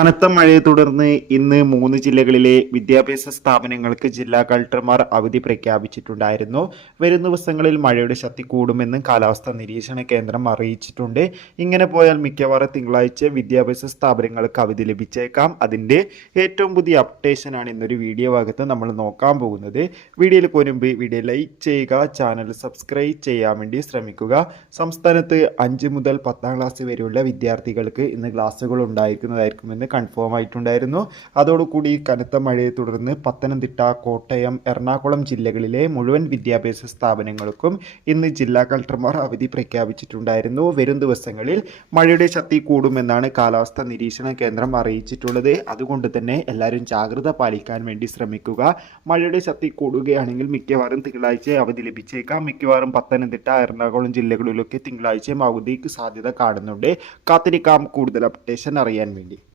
കനത്ത മഴയെ തുടർന്ന് ഇന്ന് 3 ജില്ലകളിലെ വിദ്യാഭ്യാസ സ്ഥാപനങ്ങൾക്ക് ജില്ലാ കളക്ടർമാർ അവധി പ്രഖ്യാപിച്ചിട്ടുണ്ടായിരുന്നു. വരും ദിവസങ്ങളിൽ മഴയുടെ ശക്തി കൂടുമെന്ന് കാലാവസ്ഥാ നിരീക്ഷണ കേന്ദ്രം അറിയിച്ചിട്ടുണ്ട്. ഇങ്ങനെ പോയാൽ മിക്കവാറും തിങ്കളാഴ്ച വിദ്യാഭ്യാസ സ്ഥാപനങ്ങൾക്ക് അവധി ലഭിച്ചേക്കാം. അതിൻ്റെ ഏറ്റവും പുതിയ അപ്ഡേഷനാണ് ഇന്നൊരു വീഡിയോ ഭാഗത്ത് നമ്മൾ നോക്കാൻ പോകുന്നത്. വീഡിയോയിൽ മുൻപ് വീഡിയോ ലൈക്ക് ചെയ്യുക, ചാനൽ സബ്സ്ക്രൈബ് ചെയ്യാൻ വേണ്ടി ശ്രമിക്കുക. സംസ്ഥാനത്ത് 5 മുതൽ 10ാം ക്ലാസ് വരെയുള്ള വിദ്യാർത്ഥികൾക്ക് ഇന്ന് ക്ലാസ്സുകൾ ഉണ്ടായിരിക്കുന്നതായിരിക്കും കൺഫേം ആയിട്ടുണ്ടായിരുന്നു. അതോടുകൂടി കനത്ത മഴയെ തുടർന്ന് പത്തനംതിട്ട, കോട്ടയം, എറണാകുളം ജില്ലകളിലെ മുഴുവൻ വിദ്യാഭ്യാസ സ്ഥാപനങ്ങൾക്കും ഇന്ന് ജില്ലാ കളക്ടർമാർ അവധി പ്രഖ്യാപിച്ചിട്ടുണ്ടായിരുന്നു. വരും ദിവസങ്ങളിൽ മഴയുടെ ശക്തി കൂടുമെന്നാണ് കാലാവസ്ഥാ നിരീക്ഷണ കേന്ദ്രം അറിയിച്ചിട്ടുള്ളത്. അതുകൊണ്ട് തന്നെ എല്ലാവരും ജാഗ്രത പാലിക്കാൻ വേണ്ടി ശ്രമിക്കുക. മഴയുടെ ശക്തി കൂടുകയാണെങ്കിൽ മിക്കവാറും തിങ്കളാഴ്ച അവധി ലഭിച്ചേക്കാം. മിക്കവാറും പത്തനംതിട്ട, എറണാകുളം ജില്ലകളിലൊക്കെ തിങ്കളാഴ്ചയും അവധിക്ക് സാധ്യത കാണുന്നുണ്ട്. കാത്തിരിക്കാം കൂടുതൽ അപ്ഡേഷൻ അറിയാൻ വേണ്ടി.